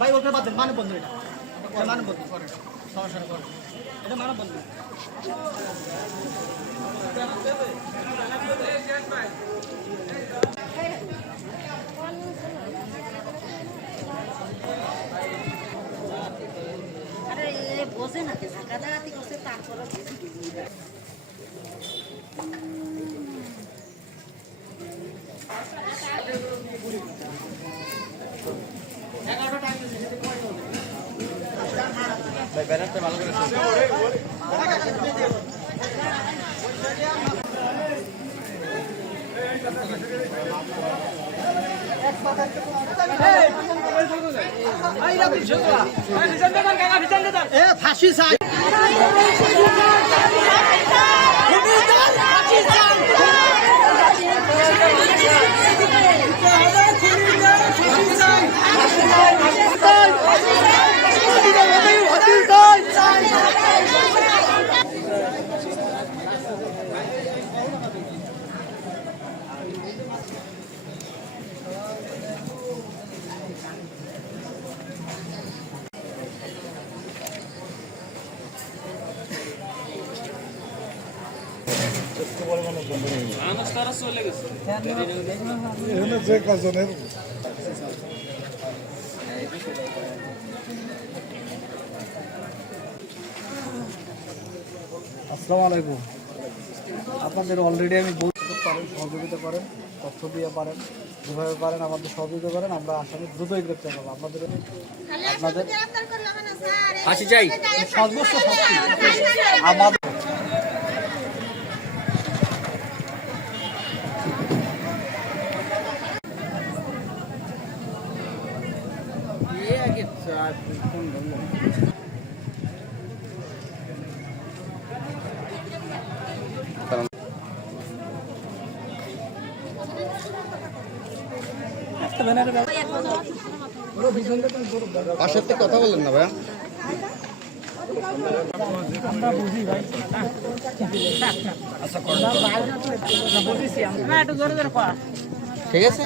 ভাই ওটা বাদ দেন, মানব বন্ধু, এটা মানব বন্ধু করেন, সমস্যা করেন, এটা মানব বন্ধু। আরে বসে না ঝাঁকাঝাঁকাতি করছে তারপরে ভাই ব্যানারটা ভালো করে ফাঁসি চাই আসসালামু আলাইকুম। আপনাদের অলরেডি আমি বলতে পারেন, সহযোগিতা করেন, তথ্য দিয়ে পারেন, যেভাবে পারেন আমাদের সহযোগিতা করেন, আমরা আসামি দ্রুতই গ্রেপ্তার করবো। আপনাদের ফাঁসি চাই, সর্বোচ্চ শাস্তি আমাদের। পাশের থেকে কথা বললেন না ভাইয়া, আমরা বুঝি ভাই। আচ্ছা ঠিক আছে।